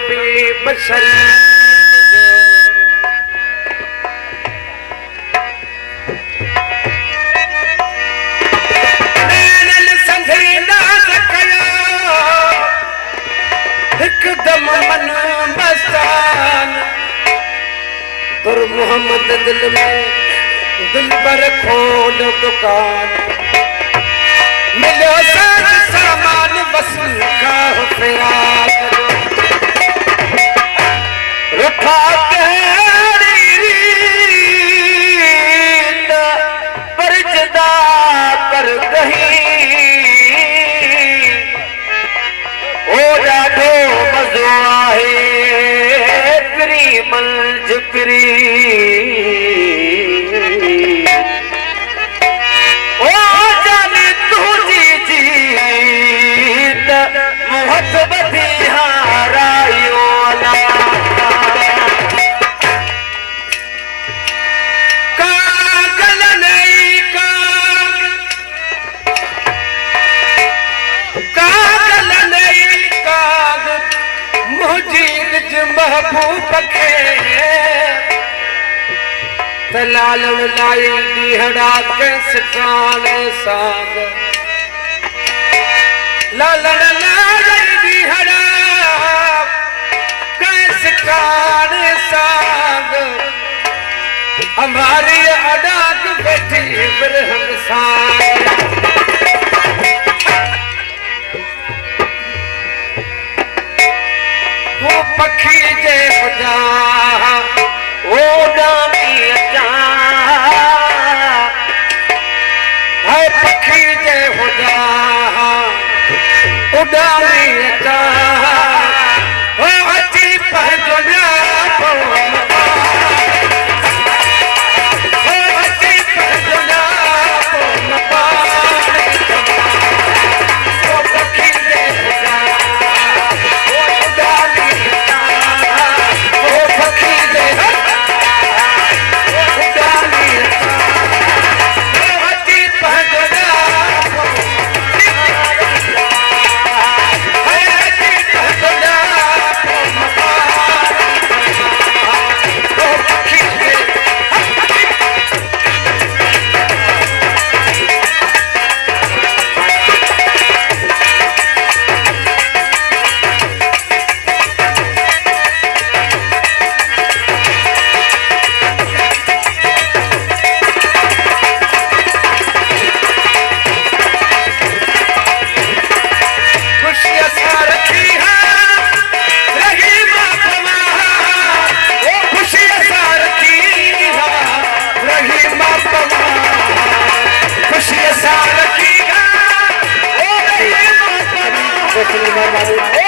कभी बशरी एकदम मन मस्तान गुर मोहम्मद दिल में दिल पर खोल दुकान मिलो साज सामान वसूल का प्यार रखा परजदा कर कहीं ओ ॾाढो मज़ो आहे प्री मलज प्री ओ जाने तुझी जीत मोहब्बत हारायो अला कागल नहीं कागल नहीं काग मुझीद महबूब के तलालन लाई दिहड़ा के सकाने साग लालन लाई दिहड़ा के सकाने साग हमारी अडाक बैठी बिरहम साग वो पखी जे खुदा ओ डामी अचा है पखी जे खुदा उडामी अचा ओ अची पंहिंजो न्यापो ओ अची पंहिंजो न्यापो मपाणे ओ पखी जे खुदा मेहरबानी।